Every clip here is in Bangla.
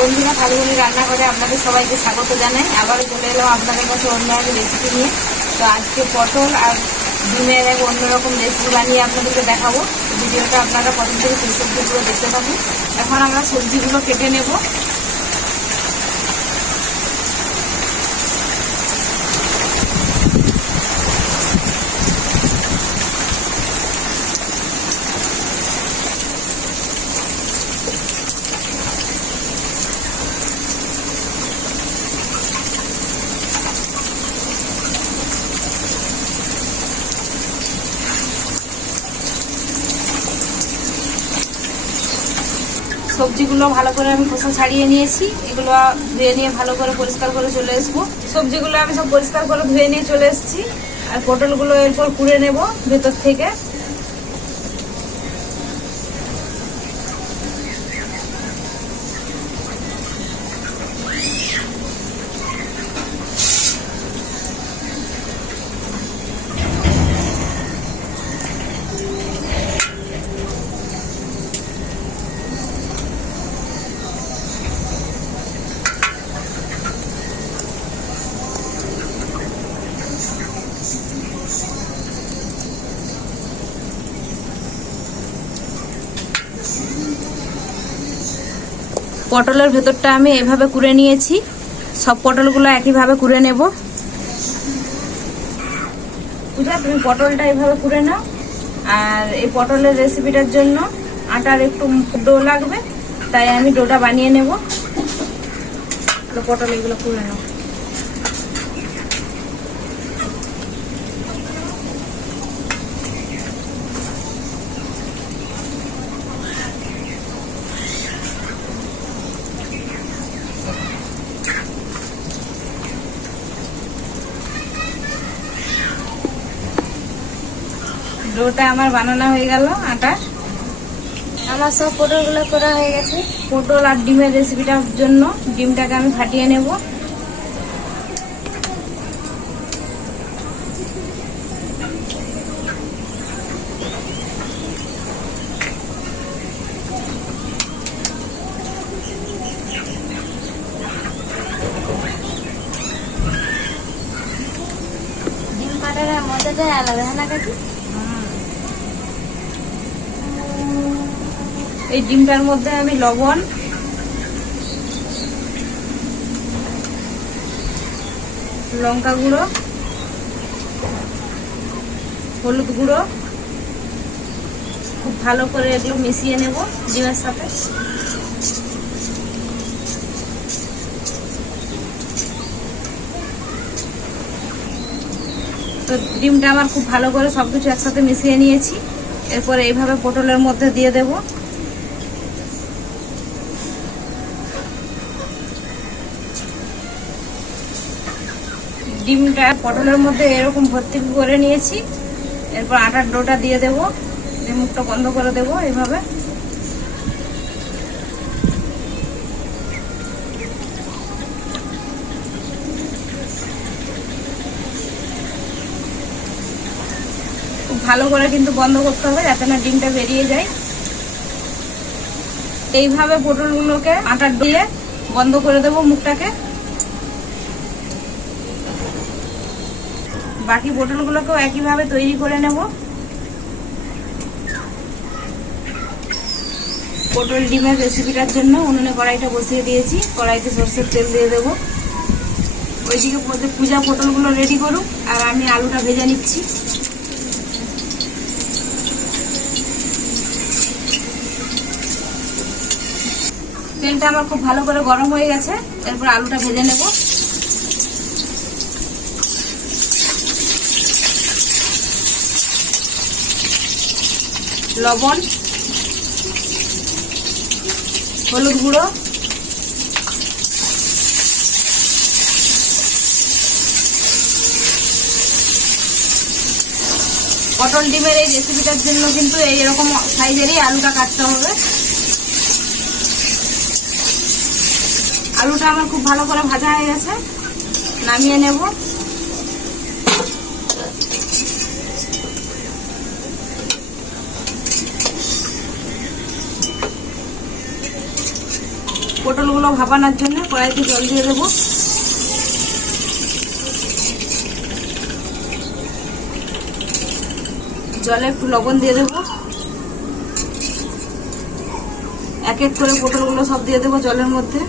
বন্ধুরা, ফাল্গুনি রান্নাঘরে আপনাদের সবাইকে স্বাগত জানাই। আবারও চলে এলাম আপনাদের কাছে অন্য এক রেসিপি নিয়ে। তো আজকে পটল আর ডিমের এক অন্যরকম রেসিপি বানিয়ে আপনাদেরকে দেখাবো। ভিডিওটা আপনারা প্রথম থেকে শেষ অবধি পুরো দেখতে থাকুন। এখন আমরা সবজিগুলো কেটে নেব। সবজিগুলো ভালো করে আমি খোসা ছাড়িয়ে নিয়েছি। এগুলো ধুয়ে নিয়ে ভালো করে পরিষ্কার করে চলে আসবো। সবজিগুলো আমি সব পরিষ্কার করে ধুয়ে নিয়ে চলে এসেছি। আর পটলগুলো এরপর কুড়ে নেব ভেতর থেকে। পটলের ভেতরটা আমি এভাবে কুড়ে নিয়েছি। সব পটলগুলো একইভাবে কুড়ে নেব। পূজা, তুমি পটলটা এইভাবে কুড়ে নাও। আর এই পটলের রেসিপিটার জন্য আটার একটু ডো লাগবে, তাই আমি ডোটা বানিয়ে নেব। পটল এগুলো কুড়ে নাও। ডোটা আমার বানানো হয়ে গেল আটা। আমার সব পটলগুলো করা হয়ে গেছে। পটল আর ডিমের রেসিপিটার জন্য ডিমটাকে আমি ফাটিয়ে নেব। ডিম পাটার মজাটাই আলাদা, হ্যাঁ না কাকি? এই ডিমটার মধ্যে আমি লবণ, লঙ্কা গুঁড়ো, হলুদ গুঁড়ো খুব ভালো করে এগুলো মিশিয়ে নেব ডিমের সাথে। তো ডিমটা আমার খুব ভালো করে সবকিছু একসাথে মিশিয়ে নিয়েছি। এরপর এইভাবে পটলের মধ্যে দিয়ে দেব। ডিমটা পটলের মধ্যে এরকম ভর্তি করে নিয়েছি। এরপর আটার ডোটা দিয়ে দেব। মুখটা বন্ধ করে দেব এইভাবে। খুব ভালো করে কিন্তু বন্ধ করতে হবে যাতে না ডিমটা বেরিয়ে যায়। এইভাবে পটলগুলোকে আটার দিয়ে বন্ধ করে দেব মুখটাকে। বাকি পটলগুলোকেও একইভাবে তৈরি করে নেব। পটল ডিমের রেসিপিটার জন্য উনুনে কড়াইটা বসিয়ে দিয়েছি। কড়াইতে সরষের তেল দিয়ে দেবো। ওইদিকে পূজা পটলগুলো রেডি করুক, আর আমি আলুটা ভেজে নিচ্ছি। তেলটা আমার খুব ভালো করে গরম হয়ে গেছে। এরপর আলুটা ভেজে নেব। লবণ, হলুদ গুঁড়ো, পটল ডিমের এই রেসিপিটার জন্য কিন্তু এইরকম সাইজেরই আলুটা কাটতে হবে। আলুটা আমার খুব ভালো করে ভাজা হয়ে গেছে, নামিয়ে নেব। পটলগুলো ভাপানোর জন্য কড়াইতে জল দিয়ে দেবো। জলে একটু লবণ দিয়ে দেবো। এক এক করে পটলগুলো সব দিয়ে দেবো জলের মধ্যে।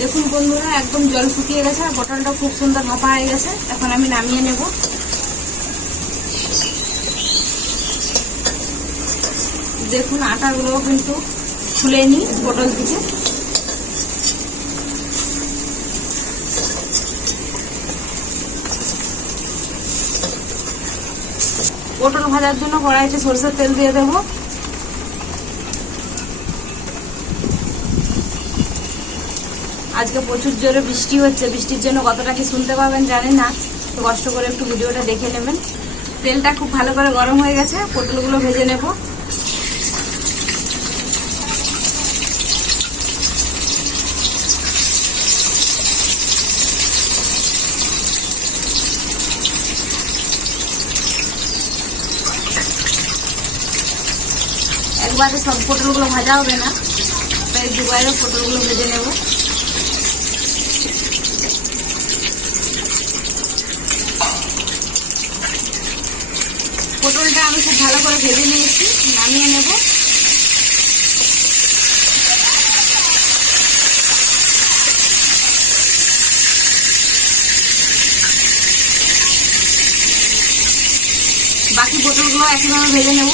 দেখুন বন্ধুরা, একদম জল শুকিয়ে গেছে আর পটলটা খুব সুন্দর ভাপা হয়ে গেছে। এখন আমি নামিয়ে নেব। দেখুন আটাগুলো কিন্তু ফুলেনি পটল থেকে। পটল ভাজার জন্য কড়াইতে সরষের তেল দিয়ে দেবো। আজকে প্রচুর জোরে বৃষ্টি হচ্ছে, বৃষ্টির জন্য কতটা কি শুনতে পাবেন জানি না, তো কষ্ট করে একটু ভিডিওটা দেখে নেবেন। তেলটা খুব ভালো করে গরম হয়ে গেছে, পটলগুলো ভেজে নেব। একবারে সব পটলগুলো ভাজা হবে না, তাই দুবারে পটলগুলো ভেজে নেব। পটলটা আমি খুব ভালো করে ভেজে নিয়েছি, নামিয়ে নেব। বাকি পটলগুলো একইভাবে ভেজে নেব।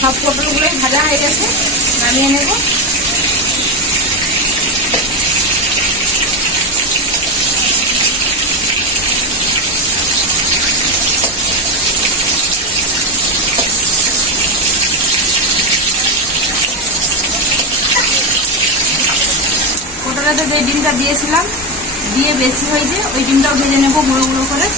সব পটলগুলোই ভাজা হয়ে গেছে, নামিয়ে নেব। পটলেতে যে ডিমটা দিয়েছিলাম, দিয়ে বেশি হয়েছে, ওই ডিমটাও ভেজে নেব গুঁড়ো গুঁড়ো করে।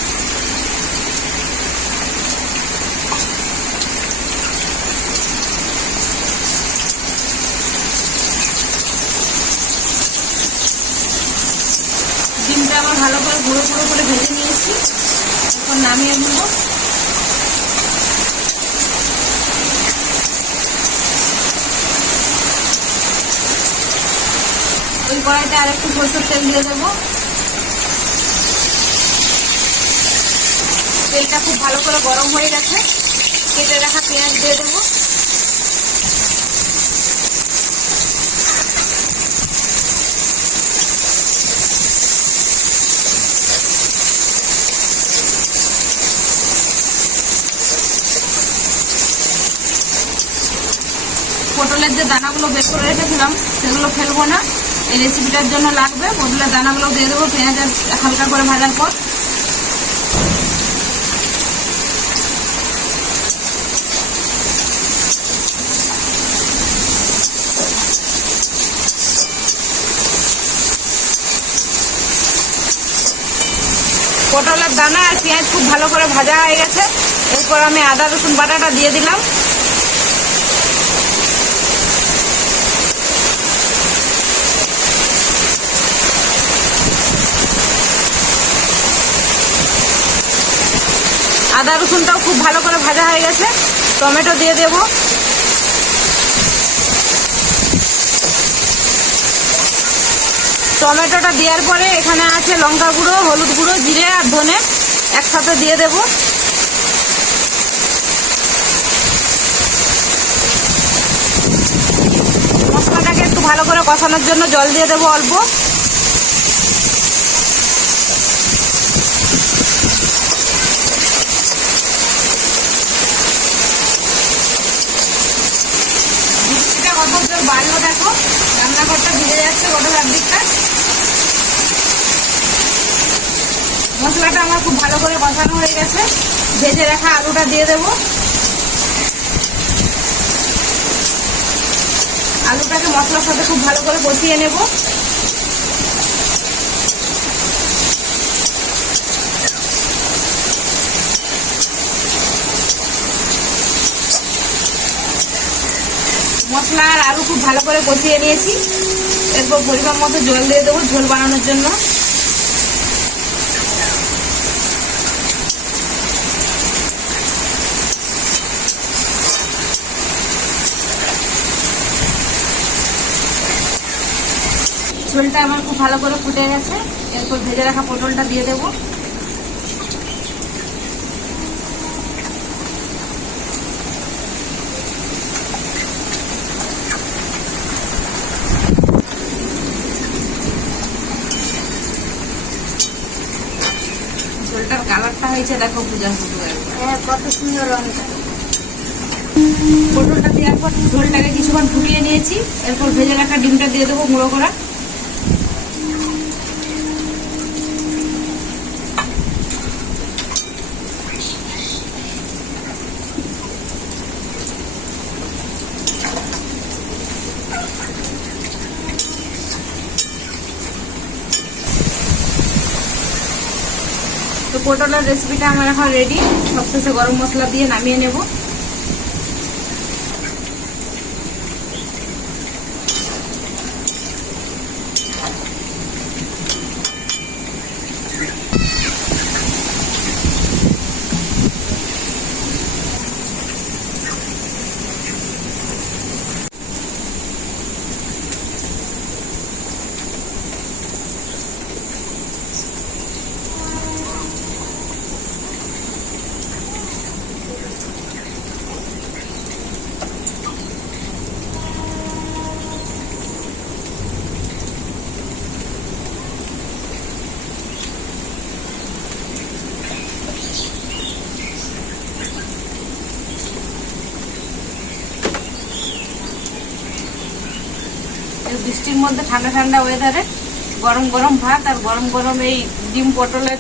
ডিমটা আবার ভালো করে গুঁড়ো গুঁড়ো করে ভেজে নিয়েছি, এখন নামিয়ে নেব। ওই কড়াইতে আরেকটু সরষের তেল দিয়ে দেবো। তেলটা খুব ভালো করে গরম হয়ে গেছে, কেটে রাখা পেঁয়াজ দিয়ে দেবো। পটলের যে দানাগুলো বের করে রেখেছিলাম সেগুলো ফেলবো না, এই রেসিপিটার জন্য লাগবে। পটলের দানাগুলো দিয়ে দেবো পেঁয়াজের হালকা করে ভাজার পর। পটলের দানা আর পেঁয়াজ খুব ভালো করে ভাজা হয়ে গেছে, এরপর আমি আদা রসুন বাটাটা দিয়ে দিলাম। আদা রসুনটাও খুব ভালো করে ভাজা হয়ে গেছে, টমেটো দিয়ে দেব। টমেটোটা দেওয়ার পরে এখানে আছে লঙ্কা গুঁড়ো, হলুদ গুঁড়ো, জিরে আর ধনে একসাথে দিয়ে দেব। মশলাটাকে একটু ভালো করে কষানোর জন্য জল দিয়ে দেবো অল্প। কষার জন্য একটু বাড়লো দেখো, রান্নাঘরটা ভিজে যাচ্ছে গোটা চারদিকটা। মশলাটা আমার খুব ভালো করে কষানো হয়ে গেছে। ভেজে রাখা আলুটা দিয়ে দেবো। আলুটাকে মশলার সাথে খুব ভালো করে কষিয়ে নেব। মশলা আর আলু খুব ভালো করে কষিয়ে নিয়েছি। এরপর পরিমাণ মতো জল দিয়ে দেবো ঝোল বানানোর জন্য। ঝোলটা আমার খুব ভালো করে ফুটে গেছে। এরপর ভেজে রাখা পটলটা দিয়ে দেবো। ঝোলটার কালারটা হয়েছে দেখো পূজা শুরু। হ্যাঁ, কত সুন্দর রঙটা। পটলটা দেওয়ার পর ঝোলটাকে কিছুক্ষণ ফুটিয়ে নিয়েছি। এরপর ভেজে রাখা ডিমটা দিয়ে দেবো গুঁড়ো করা। তো পটলের রেসিপিটা আমার এখন রেডি। সবশেষে গরম মশলা দিয়ে নামিয়ে নেব। বৃষ্টির মধ্যে ঠান্ডা ঠান্ডা ওয়েদারে গরম গরম ভাত আর গরম গরম এই ডিম পটলের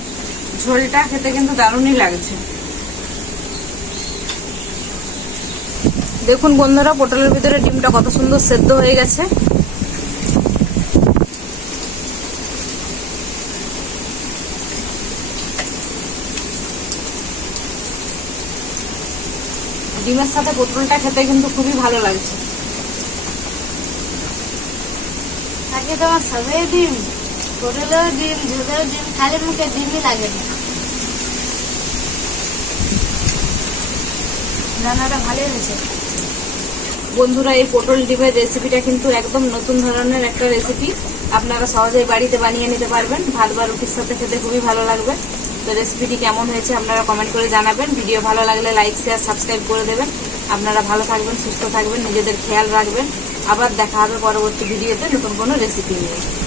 ঝোলটা খেতে কিন্তু দারুণই লাগছে। দেখুন বন্ধুরা, পটলের ভিতরে ডিমটা কত সুন্দর সেদ্ধ হয়ে গেছে। ডিমের সাথে পটলটা খেতে কিন্তু খুবই ভালো লাগছে। আগে তো আমার সবাই ডিম, পটলেও ডিম, ঝোলেও ডিম, খালি মুখে ডিমই লাগে না। রান্নাটা ভালোই হয়েছে। বন্ধুরা, এই পটল ডিমের রেসিপিটা কিন্তু একদম নতুন ধরনের একটা রেসিপি। আপনারা সহজেই বাড়িতে বানিয়ে নিতে পারবেন। ভাত বা রুটির সাথে খেতে খুবই ভালো লাগবে। তো রেসিপিটি কেমন হয়েছে আপনারা কমেন্ট করে জানাবেন। ভিডিও ভালো লাগলে লাইক, শেয়ার, সাবস্ক্রাইব করে দেবেন। আপনারা ভালো থাকবেন, সুস্থ থাকবেন, নিজেদের খেয়াল রাখবেন। আবার দেখা হবে পরবর্তী ভিডিওতে নতুন কোনো রেসিপি নিয়ে।